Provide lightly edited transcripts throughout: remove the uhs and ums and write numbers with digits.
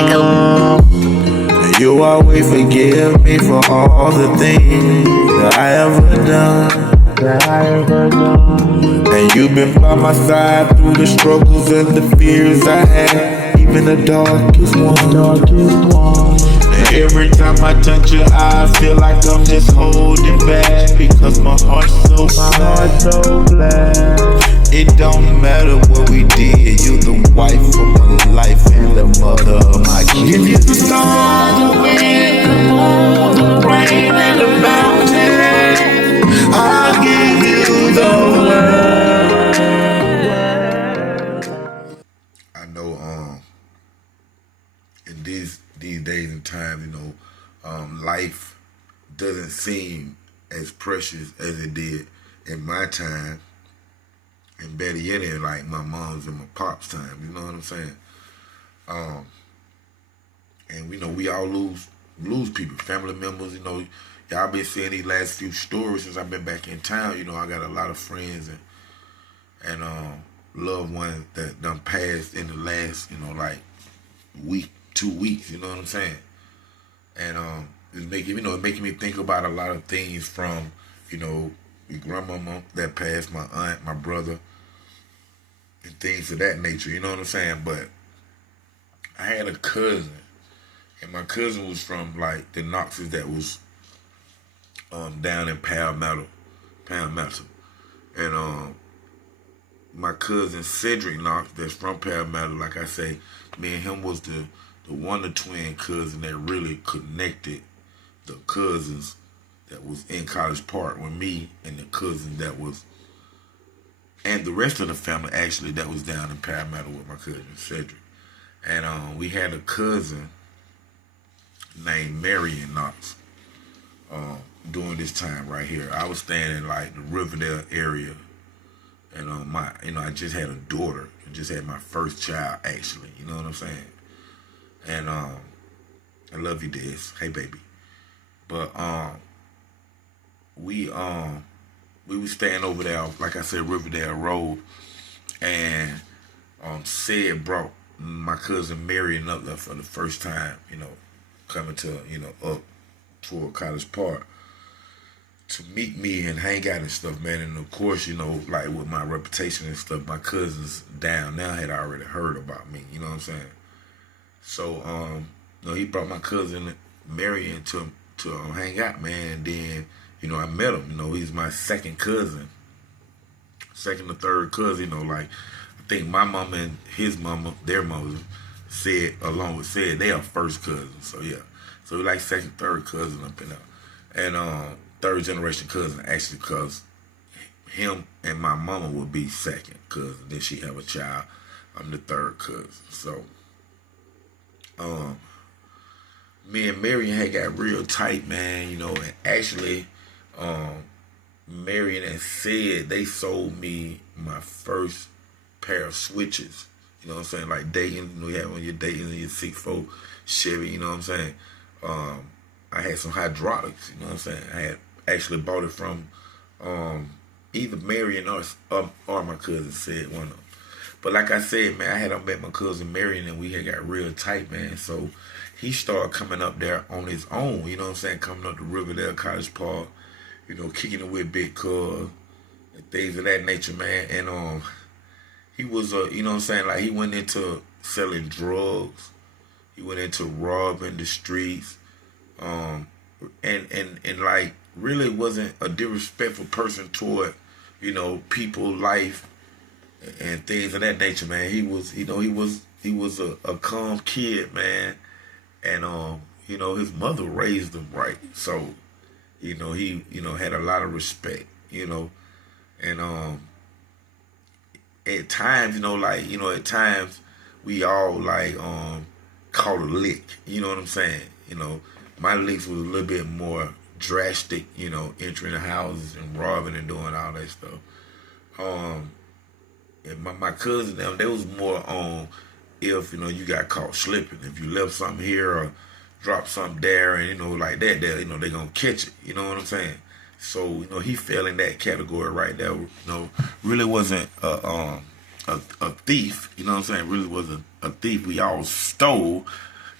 And you always forgive me for all the things that I ever done. And you've been by my side through the struggles and the fears I had, even the darkest one. And every time I touch your eye, I feel like I'm just holding back, because my heart's so glad. It don't matter what we did, you're the wife of my life and the mother of my kids. Give you the stars, the wind, the moon, the rain, and the mountains. I'll give you the world. I know, in these days and times, life doesn't seem as precious as it did in my time, and better yet, in like my mom's and my pop's time. You know what I'm saying? And we all lose people, family members. Y'all been seeing these last few stories since I've been back in town. I got a lot of friends and loved ones that done passed in the last, like week, 2 weeks. You know what I'm saying? And it's making me think about a lot of things from, your grandmama that passed, my aunt, my brother, and things of that nature. You know what I'm saying? But I had a cousin, and my cousin was from like the Knoxes that was down in Palmetto, and my cousin Cedric Knox, that's from Palmetto. Like I say, me and him was the wonder twin cousin that really connected the cousins that was in College Park with me, and the cousin that was, and the rest of the family actually that was down in Palmetto with my cousin Cedric. And we had a cousin named Maran Knox during this time right here. I was staying in like the Riverdale area, and I just had a daughter. I just had my first child actually. You know what I'm saying? And I love you, Des. Hey, baby. But we was staying over there, like I said, Riverdale Road, and Sid brought my cousin Marion up there for the first time, coming to, up toward College Park to meet me and hang out and stuff, man. And of course, like with my reputation and stuff, my cousins down now had already heard about me, you know what I'm saying? So, he brought my cousin Marion to hang out, man. And then, I met him. He's my second or third cousin. Like I think my mama and his mama, their mother, said along with said they are first cousins. So yeah, so we like second, third cousin up in there, and third generation cousin actually, because him and my mama would be second cousin. Then she have a child. I'm the third cousin. So me and Marion had got real tight, man. And actually, Marion and Sid, they sold me my first pair of switches. You know what I'm saying? Like dating, you have when you're dating in your 6'4" Chevy, you know what I'm saying? I had some hydraulics, you know what I'm saying? I had actually bought it from either Marion or my cousin Sid, one of them. But like I said, man, I had met my cousin Marion, and we had got real tight, man. So he started coming up there on his own, you know what I'm saying? Coming up to Riverdale College Park, kicking it with Big Cuz and things of that nature, man. And he was, you know what I'm saying? Like he went into selling drugs. He went into robbing the streets, and like really wasn't a disrespectful person toward, people, life, and things of that nature, man. He was, he was a calm kid, man, and his mother raised him right, so he had a lot of respect, and at times, at times we all like caught a lick, you know what I'm saying? My licks was a little bit more drastic, entering the houses and robbing and doing all that stuff. And my cousin, they was more on if, you got caught slipping. If you left something here or dropped something there and, like that, they gonna catch it. You know what I'm saying? So, he fell in that category right there. Really wasn't a thief. You know what I'm saying? Really wasn't a thief. We all stole.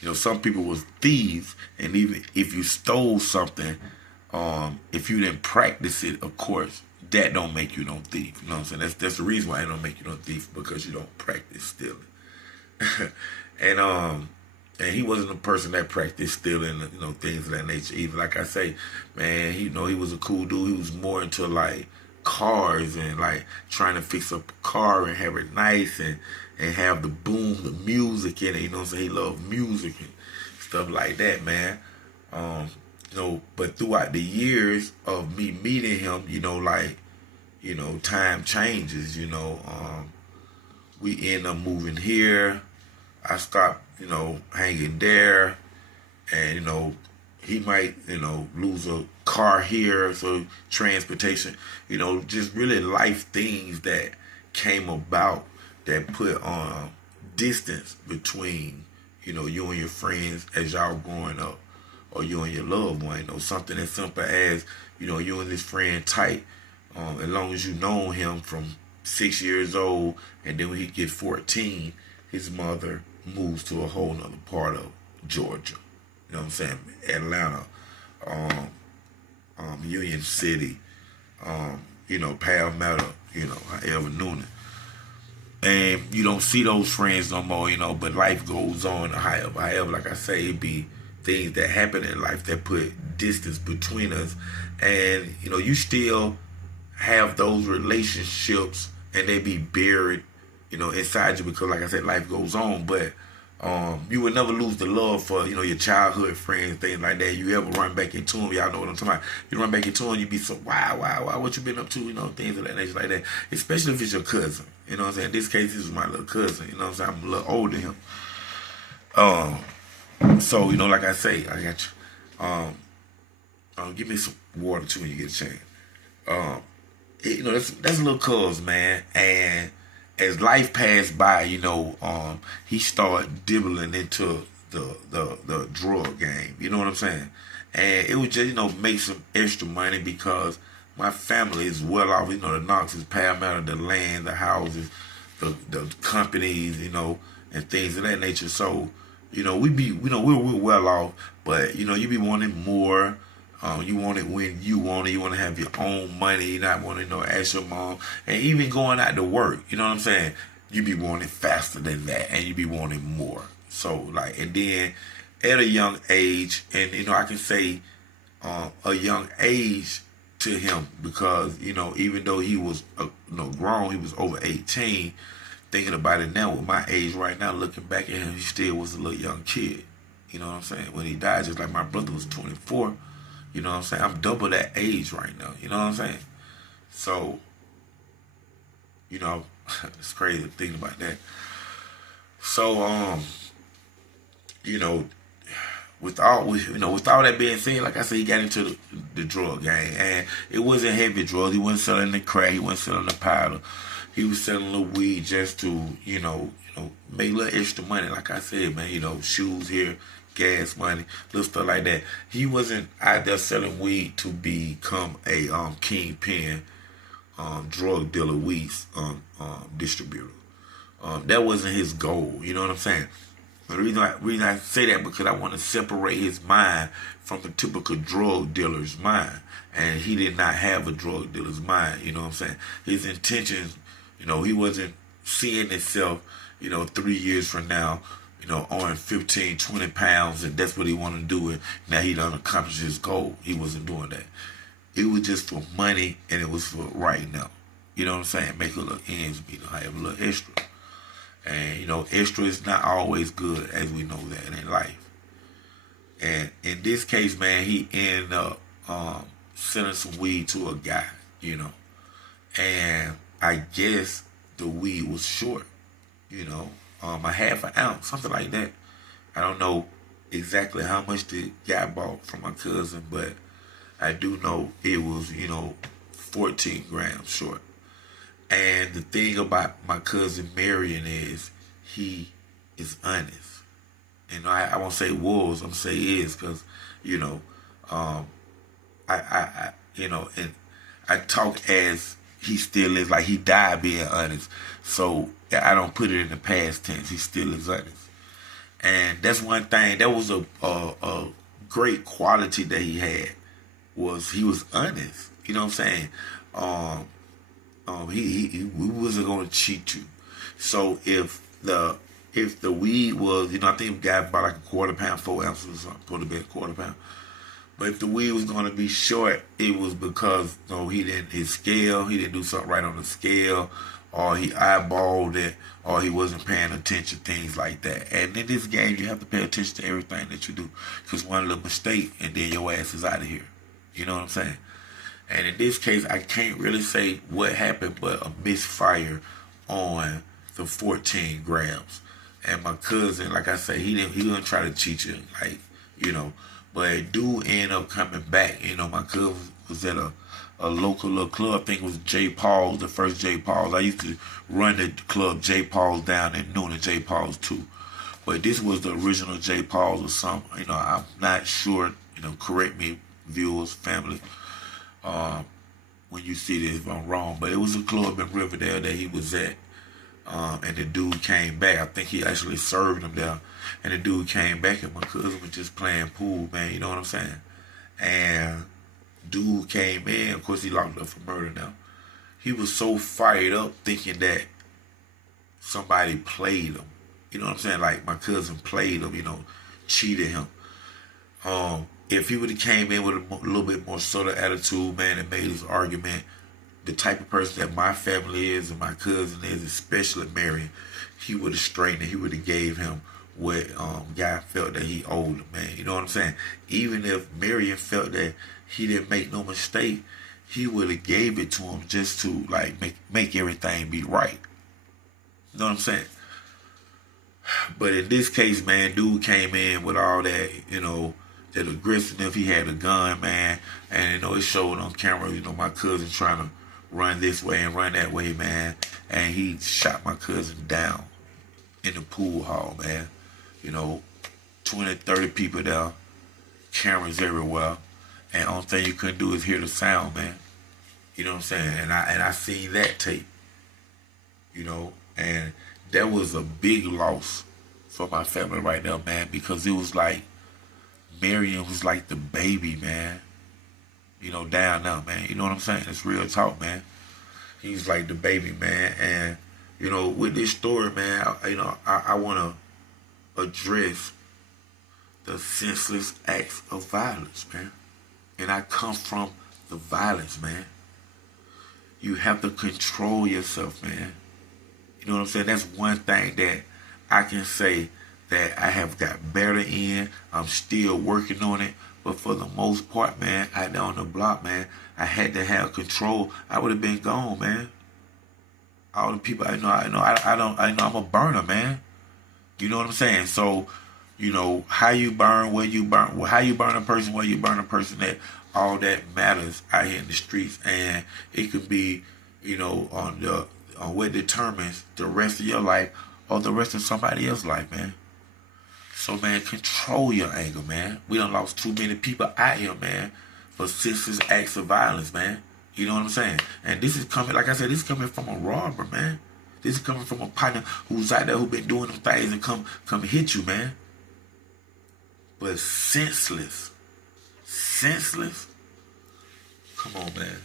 You know, some people was thieves, and even if you stole something, if you didn't practice it, of course, that don't make you no thief. You know what I'm saying? That's the reason why it don't make you no thief, because you don't practice stealing. and and he wasn't a person that practiced stealing, you know, things of that nature either. Like I say, man, he, you know, he was a cool dude. He was more into like cars and like trying to fix up a car and have it nice and have the boom, the music in it. You know what I'm saying? He loved music and stuff like that, man. You know, but throughout the years of me meeting him, you know, like, you know, time changes, you know. We end up moving here. I stopped, you know, hanging there. And, you know, he might, you know, lose a car here, so transportation, you know, just really life things that came about that put distance between, you know, you and your friends as y'all growing up, or you and your loved one. You know, something as simple as, you know, you and this friend tight, as long as you know him from 6 years old, and then when he get 14, his mother moves to a whole nother part of Georgia. You know what I'm saying? Atlanta, Union City, you know, Palmetto, you know, however Noonan. And you don't see those friends no more, you know, but life goes on. However, like I say, it be things that happen in life that put distance between us. And, you know, you still have those relationships and they be buried, you know, inside you, because like I said, life goes on. But you would never lose the love for, you know, your childhood friends, things like that. You ever run back into them, y'all know what I'm talking about. You run back into them, you be so, wow, what you been up to, you know, things of that nature like that. Especially if it's your cousin, you know what I'm saying. In this case, this is my little cousin, you know what I'm saying. I'm a little older than him. So, you know, like I say, I got you. Give me some water too when you get a chance. You know, that's a little cuz, man. And as life passed by, you know, he started dibbling into the drug game. You know what I'm saying? And it was just, you know, make some extra money, because my family is well off. You know, the Knox is Palmetto, the land, the houses, the companies, you know, and things of that nature. So, you know, we're well off, but, you know, you be wanting more. You want it when you want it. You want to have your own money. You not want to, you know, ask your mom. And even going out to work, you know what I'm saying? You be wanting faster than that, and you be wanting more. So, like, and then at a young age, and, you know, I can say a young age to him, because, you know, even though he was, you know, grown, he was over 18. Thinking about it now, with my age right now, looking back at him, he still was a little young kid. You know what I'm saying? When he died, just like my brother was 24. You know what I'm saying? I'm double that age right now. You know what I'm saying? So, you know, it's crazy to think about that. So, you know, with all that being said, like I said, he got into the drug game, and it wasn't heavy drugs. He wasn't selling the crack. He wasn't selling the powder. He was selling a little weed just to, you know, make a little extra money. Like I said, man, you know, shoes here, gas money, little stuff like that. He wasn't out there selling weed to become a kingpin drug dealer, weed distributor. That wasn't his goal. You know what I'm saying? The reason I say that, because I want to separate his mind from the typical drug dealer's mind. And he did not have a drug dealer's mind. You know what I'm saying? His intentions, you know, he wasn't seeing himself, you know, 3 years from now, you know, on 15, 20 pounds, and that's what he wanted to do. And now he done accomplished his goal. He wasn't doing that. It was just for money, and it was for right now. You know what I'm saying? Make a little ends meet, have a little extra. And, you know, extra is not always good, as we know that in life. And in this case, man, he ended up selling some weed to a guy, you know. And I guess the weed was short, you know, a half an ounce, something like that. I don't know exactly how much the guy bought from my cousin, but I do know it was, you know, 14 grams short. And the thing about my cousin Marion is he is honest. And I won't say was, I'm say is, because, you know, you know, and I talk as he still is, like he died being honest. So I don't put it in the past tense. He still is honest. And that's one thing. That was a great quality that he had, was he was honest. You know what I'm saying? We wasn't gonna cheat you. So if the weed was, I think we got about like a quarter pound, 4 ounces or something, put a bit, quarter pound. But if the weed was gonna be short, it was because he didn't he didn't do something right on the scale, or he eyeballed it, or he wasn't paying attention, things like that. And in this game, you have to pay attention to everything that you do, because one little mistake and then your ass is out of here. You know what I'm saying? And in this case, I can't really say what happened, but a misfire on the 14 grams. And my cousin, like I said, he didn't try to cheat you, like, but dude ended up coming back. My cousin was at a local little club. I think it was J. Paul's, the first J. Paul's. I used to run the club J. Paul's down in Noon, and J. Paul's too. But this was the original J. Paul's or something. I'm not sure. Correct me, viewers, family, when you see this if I'm wrong. But it was a club in Riverdale that he was at. And the dude came back. I think he actually served him there. And the dude came back, and my cousin was just playing pool, man. You know what I'm saying? And dude came in. Of course, he locked up for murder now. He was so fired up thinking that somebody played him. You know what I'm saying? Like my cousin played him, cheated him. If he would have came in with a little bit more sort of attitude, man, and made his argument, the type of person that my family is and my cousin is, especially Marion, he would have straightened it. He would have gave him what guy felt that he owed him, man. You know what I'm saying? Even if Marion felt that he didn't make no mistake, he would have gave it to him just to like make everything be right. You know what I'm saying? But in this case, man, dude came in with all that, that aggressiveness. He had a gun, man, and it showed on camera, my cousin trying to run this way and run that way, man, and he shot my cousin down in the pool hall, man. 20, 30 people there, cameras everywhere, and only thing you couldn't do is hear the sound, man. You know what I'm saying? And I seen that tape, and that was a big loss for my family right now, man, because it was like Marion was like the baby, man. Down now, man. You know what I'm saying? It's real talk, man. He's like the baby, man. And, with this story, man, I want to address the senseless acts of violence, man. And I come from the violence, man. You have to control yourself, man. You know what I'm saying? That's one thing that I can say that I have got better in. I'm still working on it. But for the most part, man, out there on the block, man, I had to have control. I would have been gone, man. All the people I'm a burner, man. You know what I'm saying? So, how you burn, where you burn, how you burn a person, where you burn a person, that all that matters out here in the streets. And it could be, on what determines the rest of your life or the rest of somebody else's life, man. So, man, control your anger, man. We done lost too many people out here, man, for senseless acts of violence, man. You know what I'm saying? And this is coming, like I said, this is coming from a robber, man. This is coming from a partner who's out there who been doing them things and come hit you, man. But senseless. Senseless? Come on, man.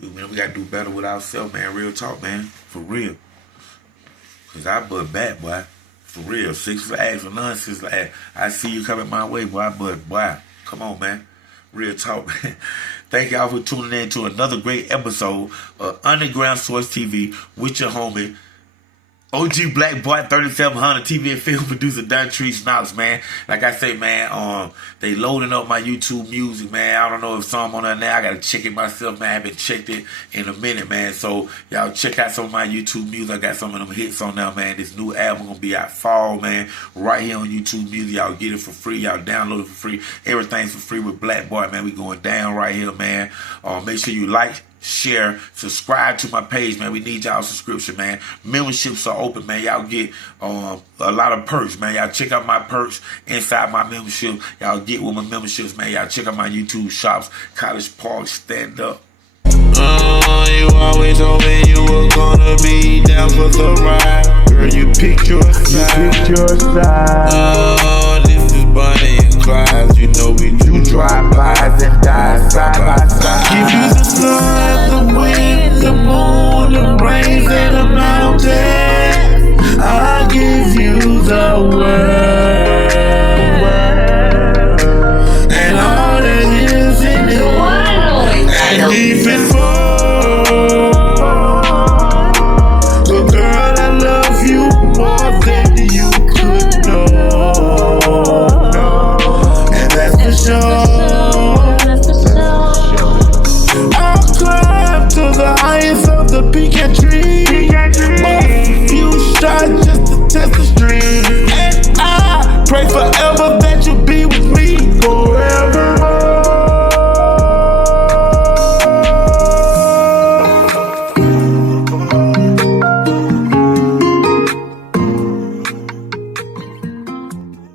We got to do better with ourselves, man. Real talk, man. For real. Because I butt back, boy. For real. 6 for acts or none 6 for acts. I see you coming my way, boy. But, boy, come on, man. Real talk, man. Thank y'all for tuning in to another great episode of Underground Source TV with your homie, OG Black Boy 3700, TV and film producer Knox, man. Like I say, man, they loading up my YouTube music, man. I don't know if some on there now. I gotta check it myself, man. I haven't checked it in a minute, man. So y'all check out some of my YouTube music. I got some of them hits on there, man. This new album gonna be out fall, man. Right here on YouTube Music. Y'all get it for free. Y'all download it for free. Everything's for free with Black Boy, man. We going down right here, man. Make sure you like, share, subscribe to my page, man. We need y'all subscription, man. Memberships are open, man. Y'all get a lot of perks, man. Y'all check out my perks inside my membership. Y'all get with my memberships, man. Y'all check out my YouTube shops, College Park, Stand Up. You always told me you were gonna be down for the ride. Girl, you picked your side. This is Bonnie and Clyde. You know we do drive-bys and die side by side. Give you the sun, the wind, the moon, the rains, and the mountains.